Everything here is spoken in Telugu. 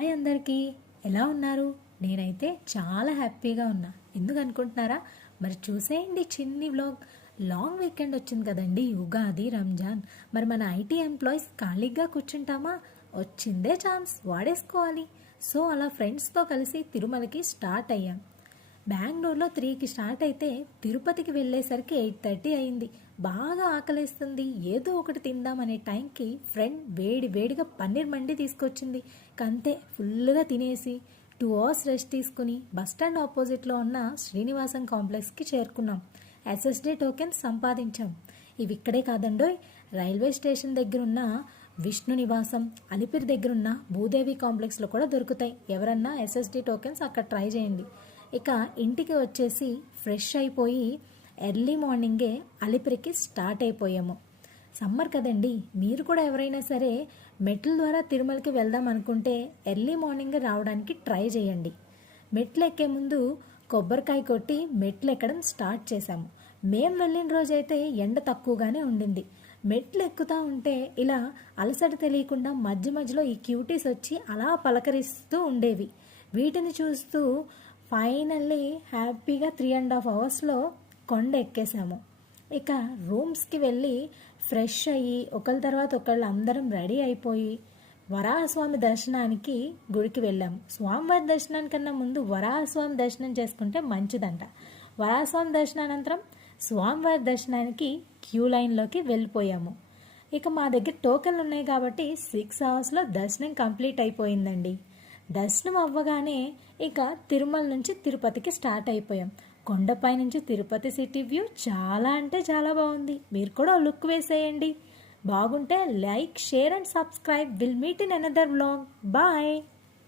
హాయ్ అందరికీ, ఎలా ఉన్నారు? నేనైతే చాలా హ్యాపీగా ఉన్నా. ఎందుకు అనుకుంటున్నారా? మరి చూసేయండి చిన్ని వ్లాగ్. లాంగ్ వీకెండ్ వచ్చింది కదండి, ఉగాది, రంజాన్. మరి మన ఐటీ ఎంప్లాయీస్ ఖాళీగా కూర్చుంటామా? వచ్చిందే ఛాన్స్, వాడేసుకోవాలి. సో అలా ఫ్రెండ్స్తో కలిసి తిరుమలకి స్టార్ట్ అయ్యాం. బెంగళూరులో 3కి స్టార్ట్ అయితే తిరుపతికి వెళ్ళేసరికి 8:30 అయింది. బాగా ఆకలేస్తుంది, ఏదో ఒకటి తిందామనే టైంకి ఫ్రెండ్ వేడి వేడిగా పన్నీర్ మండి తీసుకొచ్చింది. కంతే ఫుల్గా తినేసి 2 అవర్స్ రెస్ట్ తీసుకుని బస్టాండ్ ఆపోజిట్లో ఉన్న శ్రీనివాసం కాంప్లెక్స్కి చేరుకున్నాం. ఎస్ఎస్డి టోకెన్స్ సంపాదించాం. ఇవి ఇక్కడే కాదండోయ్, రైల్వే స్టేషన్ దగ్గర ఉన్న విష్ణు నివాసం, అలిపిరి దగ్గర ఉన్న భూదేవి కాంప్లెక్స్లో కూడా దొరుకుతాయి. ఎవరన్నా ఎస్ఎస్డి టోకెన్స్ అక్కడ ట్రై చేయండి. ఇక ఇంటికి వచ్చేసి ఫ్రెష్ అయిపోయి ఎర్లీ మార్నింగే అలిపిరికి స్టార్ట్ అయిపోయాము. సమ్మర్ కదండి, మీరు కూడా ఎవరైనా సరే మెట్ల ద్వారా తిరుమలకి వెళ్దాం అనుకుంటే ఎర్లీ మార్నింగ్ రావడానికి ట్రై చేయండి. మెట్లు ఎక్కే ముందు కొబ్బరికాయ కొట్టి మెట్లు ఎక్కడం స్టార్ట్ చేశాము. మేము వెళ్ళిన రోజైతే ఎండ తక్కువగానే ఉండింది. మెట్లు ఎక్కుతూ ఉంటే ఇలా అలసట తెలియకుండా మధ్య మధ్యలో ఈ క్యూటీస్ వచ్చి అలా పలకరిస్తూ ఉండేవి. వీటిని చూస్తూ ఫైనల్లీ హ్యాపీగా 3.5 అవర్స్లో కొండ ఎక్కేసాము. ఇక రూమ్స్కి వెళ్ళి ఫ్రెష్ అయ్యి ఒకళ్ళ తర్వాత ఒకళ్ళు అందరం రెడీ అయిపోయి వరాహస్వామి దర్శనానికి గుడికి వెళ్ళాము. స్వామివారి దర్శనానికన్నా ముందు వరాహస్వామి దర్శనం చేసుకుంటే మంచిదంట. వరాహస్వామి దర్శనానంతరం స్వామివారి దర్శనానికి క్యూ లైన్లోకి వెళ్ళిపోయాము. ఇక మా దగ్గర టోకెన్లు ఉన్నాయి కాబట్టి 6 అవర్స్లో దర్శనం కంప్లీట్ అయిపోయిందండి. దర్శనం అవ్వగానే ఇక తిరుమల నుంచి తిరుపతికి స్టార్ట్ అయిపోయాం. కొండపై నుంచి తిరుపతి సిటీ వ్యూ చాలా అంటే చాలా బాగుంది. మీరు కూడా లుక్ వేసేయండి. బాగుంటే like, share and subscribe. Will meet in another vlog. Bye.